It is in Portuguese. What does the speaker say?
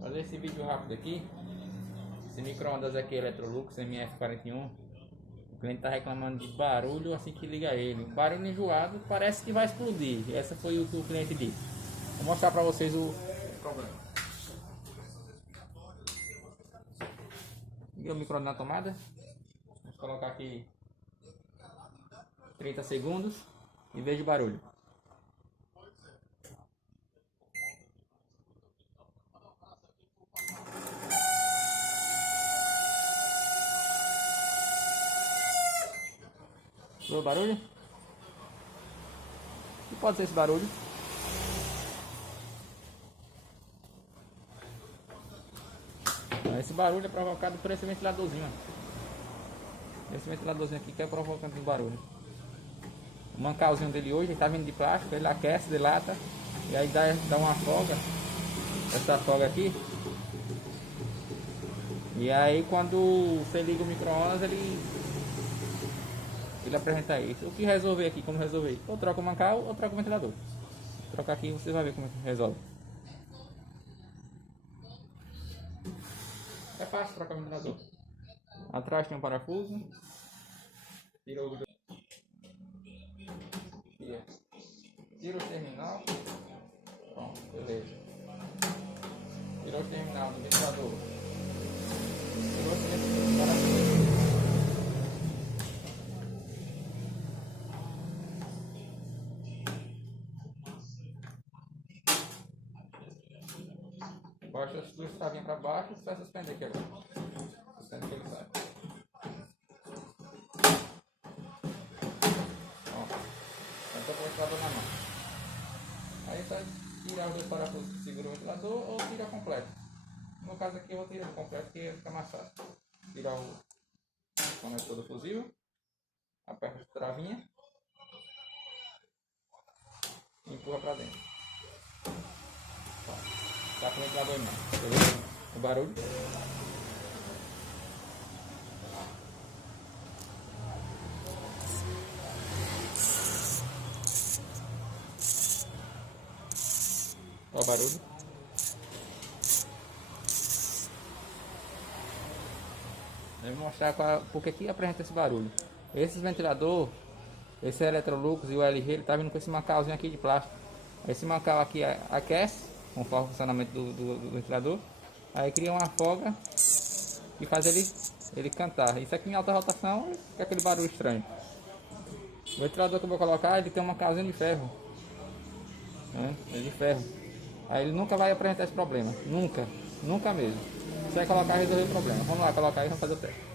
Fazer esse vídeo rápido aqui. Esse micro-ondas aqui Electrolux MF41. O cliente tá reclamando de barulho assim que liga ele. Barulho enjoado, parece que vai explodir. Essa foi o que o cliente disse. Vou mostrar para vocês o problema. Liguei o micro-ondas na tomada. Vamos colocar aqui 30 segundos e vejo o barulho. Viu o barulho? O que pode ser esse barulho? Esse barulho é provocado por esse ventiladorzinho. Esse ventiladorzinho aqui que é provocando o barulho. O mancalzinho dele hoje, ele tá vindo de plástico, ele aquece, dilata e aí dá uma folga. Essa folga aqui. E aí quando você liga o micro-ondas, ele apresenta isso. O que resolver aqui, como resolver? Ou troca o mancal ou troca o ventilador. Vou trocar aqui, você vai ver como é que resolve. É fácil trocar o ventilador. Atrás tem um parafuso. Tira o terminal. Pronto, beleza. Tirou o terminal do ventilador. Tirou o parafuso. Baixa as duas travinhas para baixo e vai suspender aqui agora. Suspende que ele sai. Ó, eu tô com o ventilador na mão. Aí vai tirar os dois parafusos que seguram o ventilador ou tira completo. No caso aqui eu vou tirar o completo porque fica mais fácil. Tirar o conector do fusível. Aperta a travinha. E empurra para dentro. Tá com o ventilador em mão. O barulho. Olha o barulho. Eu vou mostrar porque que apresenta esse barulho. Esse ventilador, esse Electrolux e o LG, ele tá vindo com esse mancalzinho aqui de plástico. Esse mancal aqui aquece conforme o funcionamento do ventilador. Aí cria uma folga e faz ele cantar. Isso aqui em alta rotação é aquele barulho estranho. O ventilador que eu vou colocar, ele tem uma casinha de ferro, né? É de ferro. Aí ele nunca vai apresentar esse problema. Nunca mesmo. Você vai colocar e resolver o problema. Vamos lá colocar e vamos fazer o teste.